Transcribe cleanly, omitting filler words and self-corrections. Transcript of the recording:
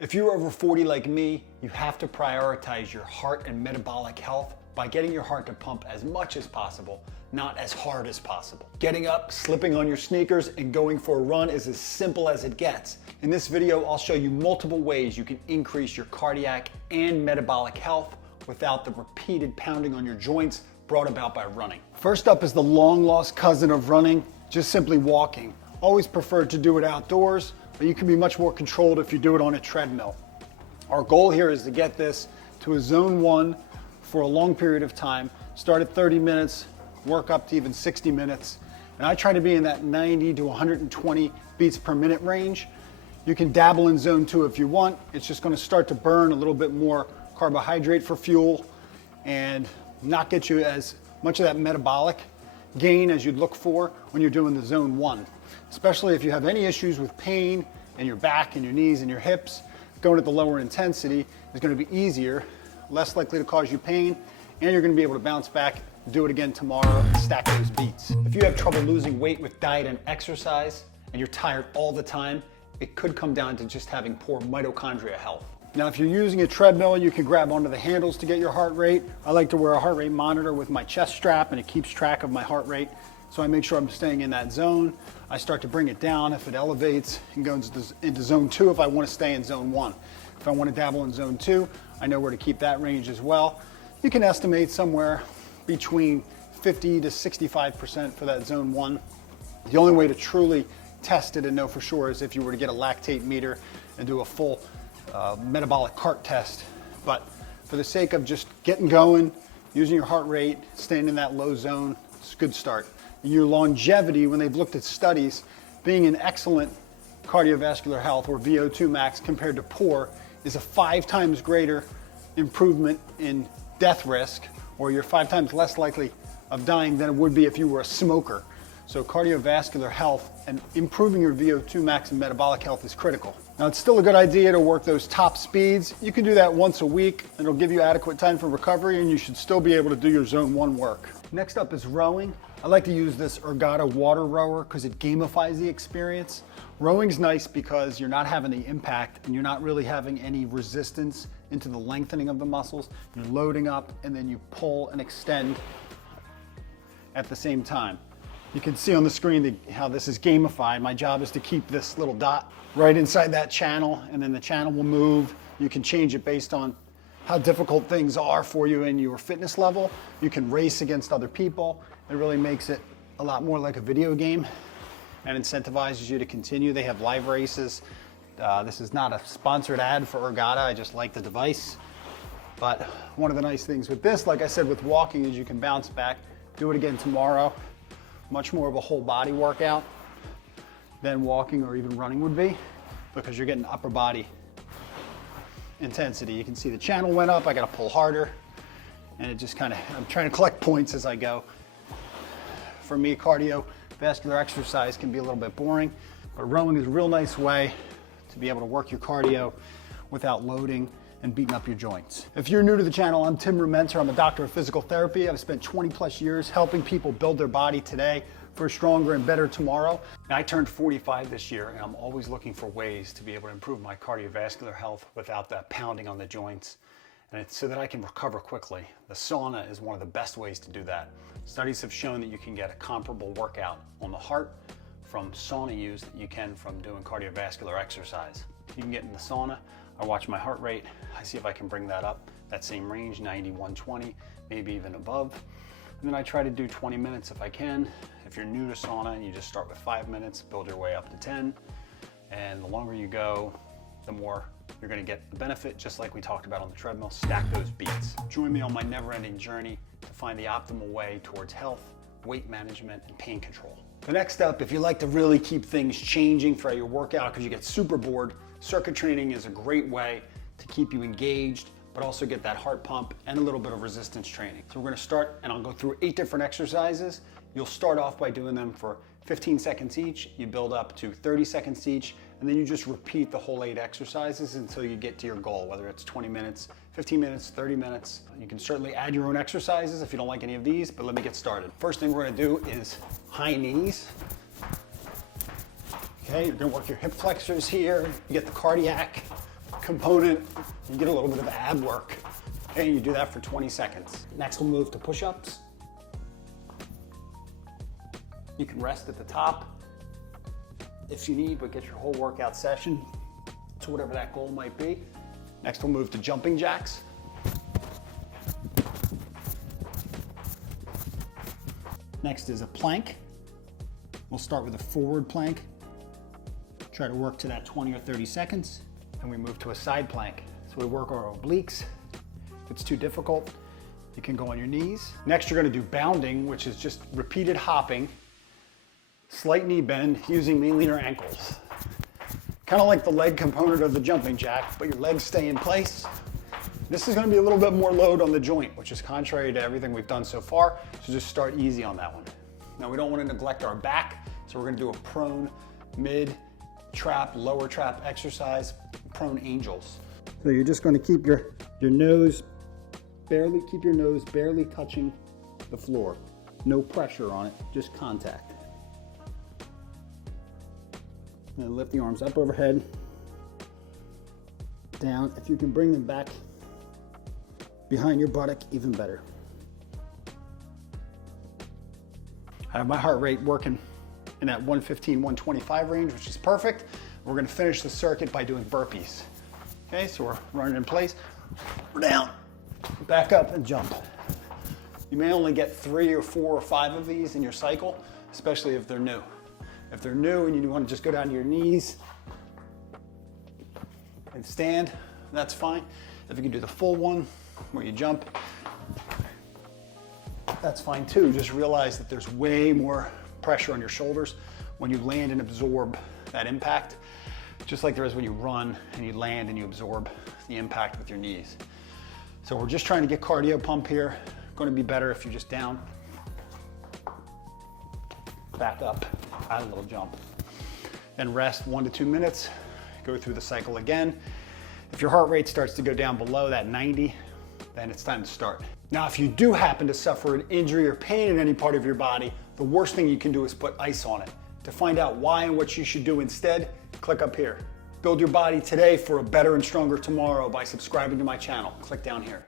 If you're over 40 like me, you have to prioritize your heart and metabolic health by getting your heart to pump as much as possible, not as hard as possible. Getting up, slipping on your sneakers, and going for a run is as simple as it gets. In this video, I'll show you multiple ways you can increase your cardiac and metabolic health without the repeated pounding on your joints brought about by running. First up is the long lost cousin of running, just simply walking. Always preferred to do it outdoors, but you can be much more controlled if you do it on a treadmill. Our goal here is to get this to a zone 1 for a long period of time. Start at 30 minutes, work up to even 60 minutes. And I try to be in that 90 to 120 beats per minute range. You can dabble in zone 2 if you want. It's just gonna start to burn a little bit more carbohydrate for fuel and not get you as much of that metabolic gain as you'd look for when you're doing the zone 1. Especially if you have any issues with pain in your back and your knees and your hips, going at the lower intensity is going to be easier, less likely to cause you pain, and you're going to be able to bounce back, do it again tomorrow, and stack those beats. If you have trouble losing weight with diet and exercise, and you're tired all the time, it could come down to just having poor mitochondria health. Now, if you're using a treadmill, you can grab onto the handles to get your heart rate. I like to wear a heart rate monitor with my chest strap, and it keeps track of my heart rate. So I make sure I'm staying in that zone. I start to bring it down if it elevates and goes into zone 2 if I want to stay in zone 1. If I want to dabble in zone 2, I know where to keep that range as well. You can estimate somewhere between 50 to 65% for that zone 1. The only way to truly test it and know for sure is if you were to get a lactate meter and do a full metabolic cart test. But for the sake of just getting going, using your heart rate, staying in that low zone, it's a good start. Your longevity, when they've looked at studies, being in excellent cardiovascular health or VO2 max compared to poor is a 5 times greater improvement in death risk, or you're 5 times less likely of dying than it would be if you were a smoker. So cardiovascular health and improving your VO2 max and metabolic health is critical. Now, it's still a good idea to work those top speeds. You can do that once a week, and it'll give you adequate time for recovery, and you should still be able to do your zone 1 work. Next up is rowing. I like to use this Ergata water rower because it gamifies the experience. Rowing's nice because you're not having the impact and you're not really having any resistance into the lengthening of the muscles. You're loading up and then you pull and extend at the same time. You can see on the screen how this is gamified. My job is to keep this little dot right inside that channel, and then the channel will move. You can change it based on how difficult things are for you in your fitness level. You can race against other people. It really makes it a lot more like a video game and incentivizes you to continue. They have live races. This is not a sponsored ad for Ergata. I just like the device. But one of the nice things with this, like I said with walking, is you can bounce back, do it again tomorrow. Much more of a whole body workout than walking or even running would be, because you're getting upper body intensity. You can see the channel went up. I got to pull harder, and it just kind of, I'm trying to collect points as I go. For me, cardiovascular exercise can be a little bit boring, but rowing is a real nice way to be able to work your cardio without loading and beating up your joints. If you're new to the channel, I'm Tim Rumenter. I'm a doctor of physical therapy. I've spent 20 plus years helping people build their body today for a stronger and better tomorrow. I turned 45 this year, and I'm always looking for ways to be able to improve my cardiovascular health without that pounding on the joints, and it's so that I can recover quickly. The sauna is one of the best ways to do that. Studies have shown that you can get a comparable workout on the heart from sauna use that you can from doing cardiovascular exercise. You can get in the sauna. I watch my heart rate. I see if I can bring that up, that same range, 90, 120, maybe even above. And then I try to do 20 minutes if I can. If you're new to sauna and you just start with 5 minutes, build your way up to 10. And the longer you go, the more you're gonna get the benefit, just like we talked about on the treadmill. Stack those beats. Join me on my never-ending journey to find the optimal way towards health, weight management, and pain control. The next step, if you like to really keep things changing throughout your workout because you get super bored, circuit training is a great way to keep you engaged, but also get that heart pump and a little bit of resistance training. So we're gonna start, and I'll go through 8 different exercises. You'll start off by doing them for 15 seconds each. You build up to 30 seconds each, and then you just repeat the whole 8 exercises until you get to your goal, whether it's 20 minutes, 15 minutes, 30 minutes. You can certainly add your own exercises if you don't like any of these, but let me get started. First thing we're gonna do is high knees. Okay, you're gonna work your hip flexors here. You get the cardiac component, you get a little bit of ab work. Okay, you do that for 20 seconds. Next we'll move to push-ups. You can rest at the top if you need, but get your whole workout session to whatever that goal might be. Next we'll move to jumping jacks. Next is a plank. We'll start with a forward plank. Try to work to that 20 or 30 seconds. And we move to a side plank. So we work our obliques. If it's too difficult, you can go on your knees. Next, you're gonna do bounding, which is just repeated hopping, slight knee bend, using mainly your ankles. Kind of like the leg component of the jumping jack, but your legs stay in place. This is gonna be a little bit more load on the joint, which is contrary to everything we've done so far, so just start easy on that one. Now we don't wanna neglect our back, so we're gonna do a prone, mid, trap, lower trap exercise, prone angels. So you're just gonna keep your nose barely touching the floor. No pressure on it, just contact. And lift the arms up overhead, down. If you can bring them back behind your buttock, even better. I have my heart rate working in that 115, 125 range, which is perfect. We're gonna finish the circuit by doing burpees. Okay, so we're running in place. We're down, back up and jump. You may only get 3 or 4 or 5 of these in your cycle, especially if they're new. If they're new and you want to just go down to your knees and stand, that's fine. If you can do the full one where you jump, that's fine too. Just realize that there's way more pressure on your shoulders when you land and absorb that impact, just like there is when you run and you land and you absorb the impact with your knees. So we're just trying to get cardio pump here. Going to be better if you're just down, back up, add a little jump. Then rest 1 to 2 minutes, go through the cycle again. If your heart rate starts to go down below that 90, then it's time to start. Now, if you do happen to suffer an injury or pain in any part of your body, the worst thing you can do is put ice on it. To find out why and what you should do instead, click up here. Build your body today for a better and stronger tomorrow by subscribing to my channel. Click down here.